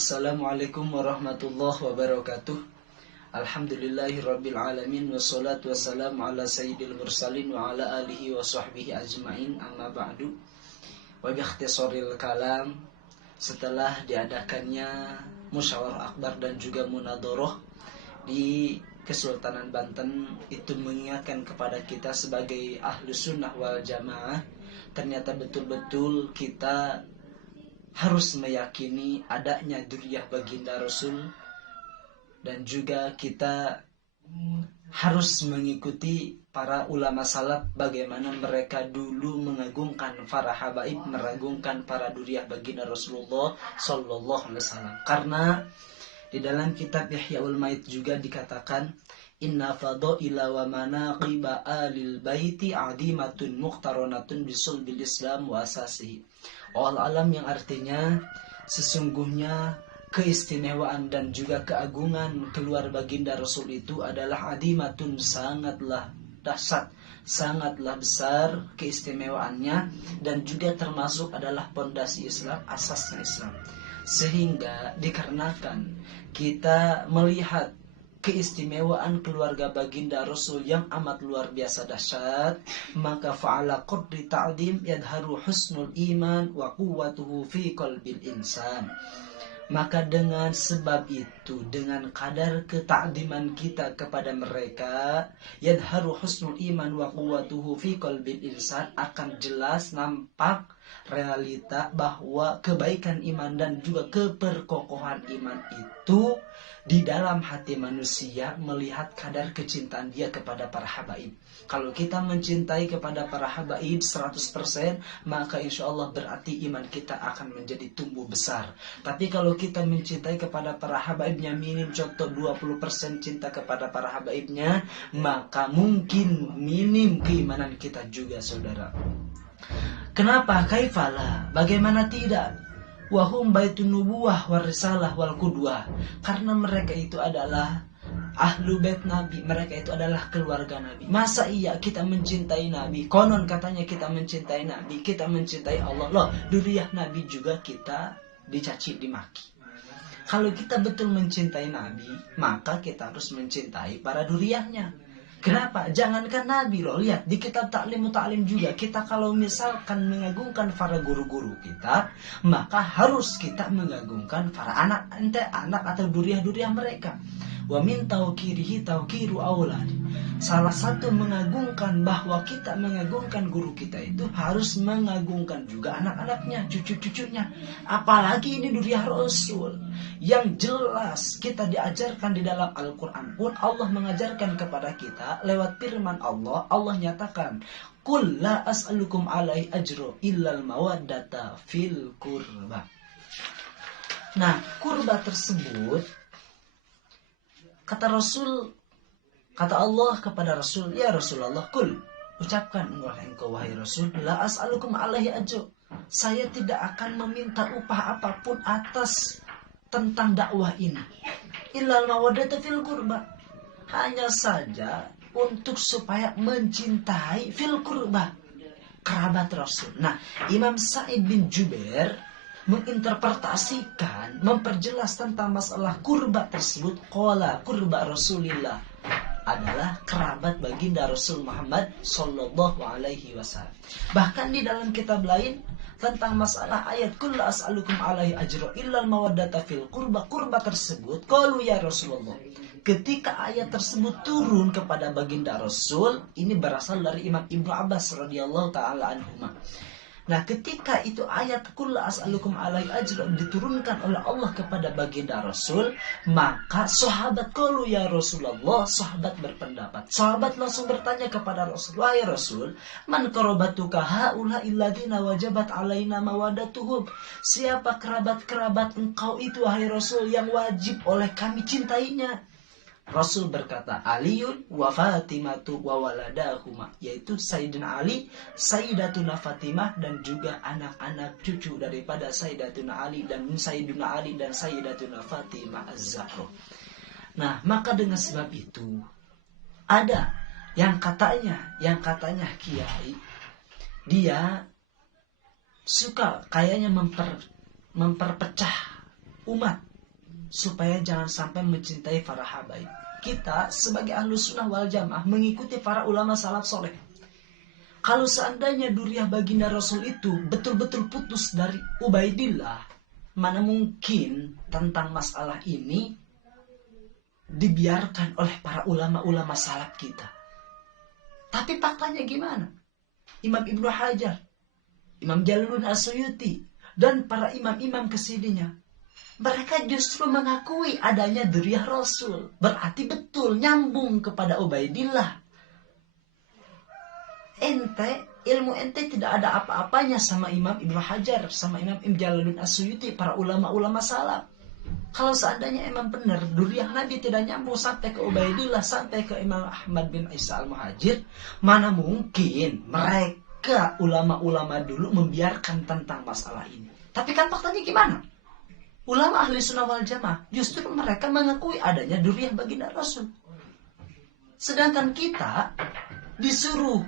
Assalamualaikum warahmatullahi wabarakatuh. Alhamdulillahirabbil alamin wassalatu wassalamu ala sayyidil mursalin wa ala alihi wa sahbihi ajmain, amma ba'du. Wa bi ikhtisaril kalam, setelah diadakannya musyawarah akbar dan juga munadharah di Kesultanan Banten, itu mengingatkan kepada kita sebagai ahlu sunnah wal jamaah, ternyata betul-betul kita harus meyakini adanya dzurriyyah baginda Rasul, dan juga kita harus mengikuti para ulama salaf bagaimana mereka dulu mengagungkan para habaib, mengagungkan para dzurriyyah baginda Rasulullah sallallahu alaihi wasallam. Karena di dalam kitab Ihyaul Mait juga dikatakan, inna fadaila wa manaqiba alil baiti adimatun muqtaranatun bisulbil islam wa asasihi. Alam yang artinya sesungguhnya keistimewaan dan juga keagungan keluar baginda Rasul itu adalah adimatun, sangatlah dahsyat, sangatlah besar keistimewaannya, dan juga termasuk adalah pondasi Islam, asasnya Islam. Sehingga dikarenakan kita melihat keistimewaan keluarga baginda Rasul yang amat luar biasa dahsyat, maka fa'ala qadri ta'dim yadharu husnul iman wa quwwatuhu fi qalbil insan. Maka dengan sebab itu, dengan kadar ketakdiman kita kepada mereka, yadharu husnul iman wa quwwatuhu fi qalbil insan, akan jelas nampak realita bahwa kebaikan iman dan juga keperkokohan iman itu di dalam hati manusia melihat kadar kecintaan dia kepada para habaib. Kalau kita mencintai kepada para habaib 100%, maka insya Allah berarti iman kita akan menjadi tumbuh besar. Tapi kalau kita mencintai kepada para habaibnya minim contoh 20% cinta kepada para habaibnya, maka mungkin minim keimanan kita juga, saudara. Kenapa? Kaifala? Bagaimana tidak? Wahum baitun nubuwah wal risalah wal qudwah. Karena mereka itu adalah ahlu bait Nabi, mereka itu adalah keluarga Nabi. Masa iya kita mencintai Nabi? Konon katanya kita mencintai Nabi, kita mencintai Allah. Loh, dzurriyyah Nabi juga kita dicaci dimaki. Kalau kita betul mencintai Nabi, maka kita harus mencintai para dzurriyyahnya. Kenapa? Jangankan Nabi loh, lihat di kitab Ta'lim Ta'lim juga, kita kalau misalkan mengagungkan para guru-guru kita, maka harus kita mengagungkan para anak atau dzurriyyah mereka. Wa min tawqirihi tawqiru aulad. Salah satu mengagungkan bahwa kita mengagungkan guru kita itu harus mengagungkan juga anak-anaknya, cucu-cucunya. Apalagi ini dzurriyyah Rasul yang jelas kita diajarkan di dalam Al-Quran pun, Allah mengajarkan kepada kita lewat firman Allah. Allah nyatakan, qul la as'alukum alaihi ajro illal mawaddata fil qurba. Nah, kurba tersebut, kata Allah kepada Rasul, ya Rasulullah, kul, ucapkan engkau wahai Rasul, la as'alukum alaihi ajro, saya tidak akan meminta upah apapun atas tentang dakwah ini, illal mawaddata fil qurba, hanya saja untuk supaya mencintai fil qurba, kerabat Rasul. Nah, Imam Sa'id bin Jubair menginterpretasikan, memperjelas tentang masalah kurba tersebut. Qala kurba Rasulillah adalah kerabat baginda Rasul Muhammad sallallahu alaihi wasallam. Bahkan di dalam kitab lain tentang masalah ayat kullu as'alukum alaihi ajra illal mawaddata fil qurba, kurba tersebut qalu ya Rasulullah. Ketika ayat tersebut turun kepada baginda Rasul, ini berasal dari Imam Ibnu Abbas radhiyallahu taala anhuma. Nah, ketika itu ayat kullu as'alukum alaihi ajra diturunkan oleh Allah kepada baginda Rasul, maka sahabat qalu ya Rasulullah, sahabat berpendapat. Sahabat langsung bertanya kepada Rasul, wahai Rasul, man qarabatuka haula illadzina wajabat alaina mawaddatuhum. Siapa kerabat-kerabat engkau itu wahai Rasul yang wajib oleh kami cintainya? Rasul berkata, Aliun wa Fatimatu wa waladahuma, yaitu Sayyidina Ali, Sayyidatuna Fatimah, dan juga anak-anak cucu daripada Sayyidatuna Ali dan Sayyidatuna Fatimah Az-Zahra. Nah, maka dengan sebab itu ada yang katanya kiai, dia suka kayaknya memperpecah umat supaya jangan sampai mencintai para habaib. Kita sebagai Ahlus Sunnah wal Jamaah mengikuti para ulama salaf soleh. Kalau seandainya Duriyah baginda Rasul itu betul-betul putus dari Ubaidillah, mana mungkin tentang masalah ini dibiarkan oleh para ulama-ulama salaf kita. Tapi faktanya gimana? Imam Ibnu Hajar, Imam Jalaluddin As-Suyuti, dan para imam-imam kesininya, mereka justru mengakui adanya Duriyah Rasul. Berarti betul nyambung kepada Ubaidillah. Ilmu ente tidak ada apa-apanya sama Imam Ibnu Hajar, sama Imam Ibnu Jalaluddin As-Suyuti, para ulama-ulama salaf. Kalau seandainya emang benar Duriyah Nabi tidak nyambung sampai ke Ubaidillah, sampai ke Imam Ahmad bin Isa al-Muhajir, mana mungkin mereka ulama-ulama dulu membiarkan tentang masalah ini. Tapi kan faktanya gimana? Ulama ahli sunnah wal jamaah justru mereka mengakui adanya Duriyah baginda Rasul. Sedangkan kita disuruh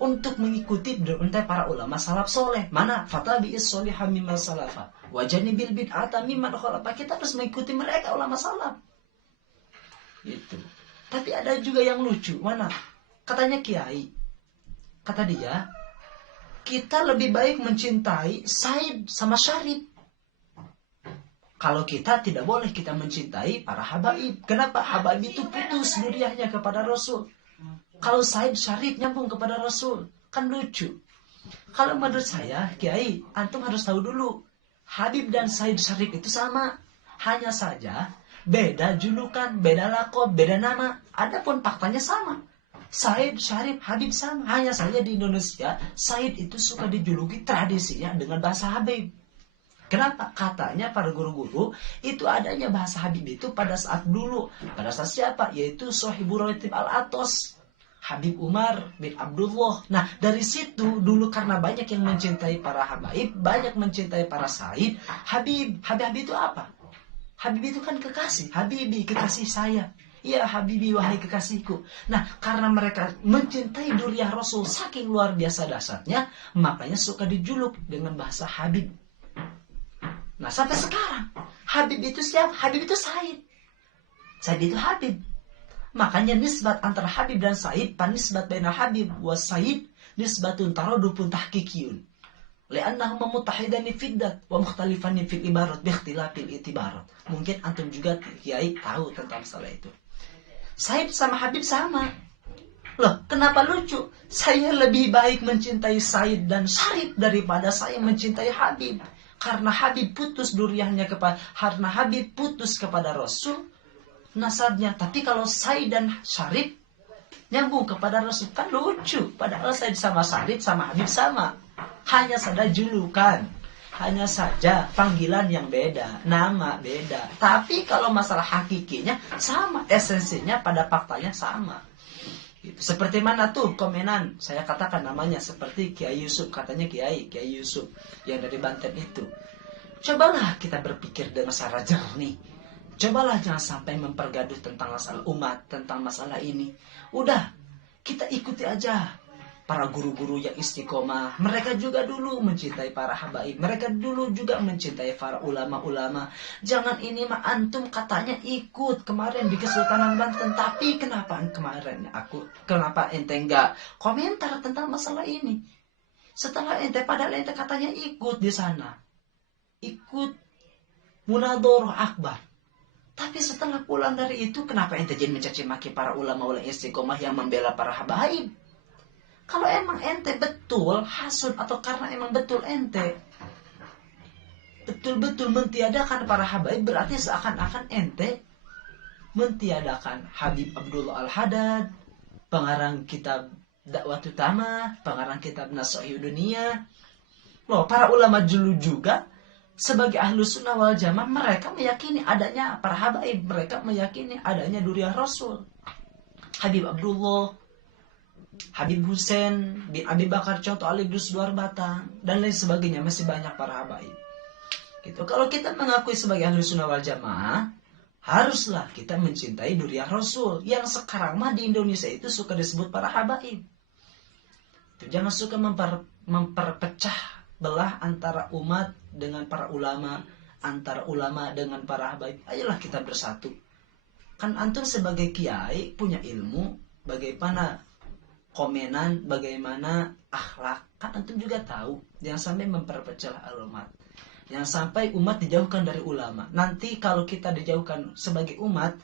untuk mengikuti untuk para ulama salaf soleh. Mana? Fatabi'is solihah mimman salafa wajanibil bid'ata mimman khalafa. Kita harus mengikuti mereka ulama salaf. Gitu. Tapi ada juga yang lucu. Mana? Katanya kiai. Kata dia, kita lebih baik mencintai Said sama Syarif. Kalau kita tidak boleh kita mencintai para habaib. Kenapa? Habaib itu putus duriyahnya kepada Rasul. Kalau Said Syarif nyambung kepada Rasul, kan lucu. Kalau menurut saya, Kiai, antum harus tahu dulu, Habib dan Said Syarif itu sama. Hanya saja beda julukan, beda lakob, beda nama. Adapun faktanya sama. Said Syarif Habib sama. Hanya saja di Indonesia, Said itu suka dijuluki tradisinya dengan bahasa Habib. Kenapa? Katanya para guru-guru itu adanya bahasa Habib itu pada saat dulu. Pada saat siapa? Yaitu Sohibur Ratib Al-Atos, Habib Umar bin Abdullah. Nah, dari situ dulu karena banyak yang mencintai para habaib, banyak mencintai para Said. Habib itu apa? Habib itu kan kekasih. Habibi, kekasih saya. Ya Habibi, wahai kekasihku. Nah, karena mereka mencintai Duriyah Rasul saking luar biasa dasarnya, makanya suka dijuluk dengan bahasa Habib. Nah, sampai sekarang Habib itu siapa? Habib itu Said. Said itu Habib. Makanya nisbat antara Habib dan Said, panisbat baina Habib wa Said nisbatun taradufun tahqiqiyun. Li'annahuma mutahidani fiddat wa mukhtalifani fil ibarat bi ikhtilafil itibarat. Mungkin antum juga Kiai tahu tentang masalah itu. Said sama Habib sama. Loh, kenapa lucu? Saya lebih baik mencintai Said dan Syarif daripada saya mencintai Habib. Karena Habib putus duriyahnya karena Habib putus kepada Rasul nasabnya. Tapi kalau Said dan Syarif nyambung kepada Rasul, kan lucu. Padahal Said sama Syarif sama Habib sama. Hanya saja julukan, hanya saja panggilan yang beda, nama beda. Tapi kalau masalah hakikinya sama, esensinya pada faktanya sama. Gitu. Seperti mana tuh komenan, saya katakan namanya seperti Kiai Yusuf, katanya Kiai Yusuf yang dari Banten itu. Cobalah kita berpikir dengan secara jernih. Cobalah jangan sampai mempergaduh tentang masalah umat, tentang masalah ini. Udah, kita ikuti aja para guru-guru yang istiqomah. Mereka juga dulu mencintai para habaib. Mereka dulu juga mencintai para ulama-ulama. Jangan ini mah antum katanya ikut kemarin di Kesultanan Banten. Tapi kenapa kenapa ente enggak komentar tentang masalah ini? Setelah padahal ente katanya ikut di sana. Ikut munadharah akbar. Tapi setelah pulang dari itu, kenapa ente jadi mencaci maki para ulama-ulama istiqomah yang membela para habaib? Kalau emang ente betul hasud atau karena emang betul ente betul-betul mentiadakan para habaib, berarti seakan-akan ente mentiadakan Habib Abdullah Al-Haddad, pengarang kitab Dakwah Utama, pengarang kitab Nashihul Dunia. Loh, para ulama dulu juga sebagai Ahlus Sunnah wal Jamaah, mereka meyakini adanya para habaib, mereka meyakini adanya Duriyah Rasul. Habib Abdullah, Habib Hussein bin Abi Bakar Contoh Ali Dusduar Batang, dan lain sebagainya, masih banyak para habaib. Gitu. Kalau kita mengakui sebagai Ahlus Sunnah wal Jamaah, haruslah kita mencintai Duriyah Rasul. Yang sekarang mah di Indonesia itu suka disebut para habaib. Itu jangan suka memperpecah belah antara umat dengan para ulama, antara ulama dengan para habaib. Ayolah kita bersatu. Kan antum sebagai kiai punya ilmu bagaimana komenan, bagaimana akhlak. Kan antum juga tahu. Jangan sampai memperpecah umat. Jangan sampai umat dijauhkan dari ulama. Nanti kalau kita dijauhkan sebagai umat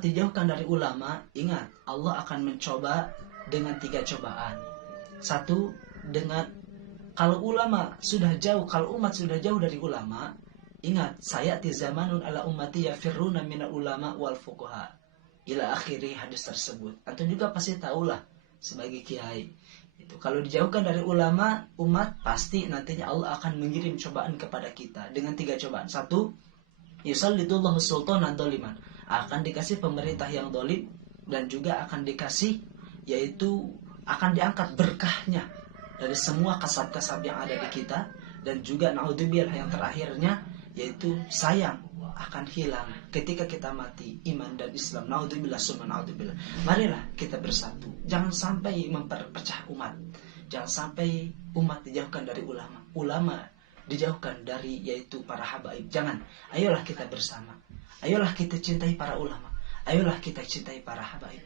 dijauhkan dari ulama, ingat Allah akan mencoba dengan 3 cobaan. 1, dengan kalau ulama sudah jauh, kalau umat sudah jauh dari ulama, ingat, sayati zamanun ala ummati yafirruna minal ulama wal fuqaha. Ila akhiri hadis tersebut. Antum juga pasti tahulah sebagai kiai. Itu kalau dijauhkan dari ulama, umat pasti nantinya Allah akan mengirim cobaan kepada kita dengan 3 cobaan. 1, yusallitullahu sultanan doliman. Akan dikasih pemerintah yang dolim dan juga akan dikasih yaitu akan diangkat berkahnya dari semua kasab-kasab yang ada di kita, dan juga naudzubillah yang terakhirnya yaitu sayang akan hilang ketika kita mati iman dan Islam. Naudzubillah summa naudzubillah. Marilah kita bersatu. Jangan sampai memperpecah umat. Jangan sampai umat dijauhkan dari ulama. Ulama dijauhkan dari yaitu para habaib. Jangan. Ayolah kita bersama. Ayolah kita cintai para ulama. Ayolah kita cintai para habaib.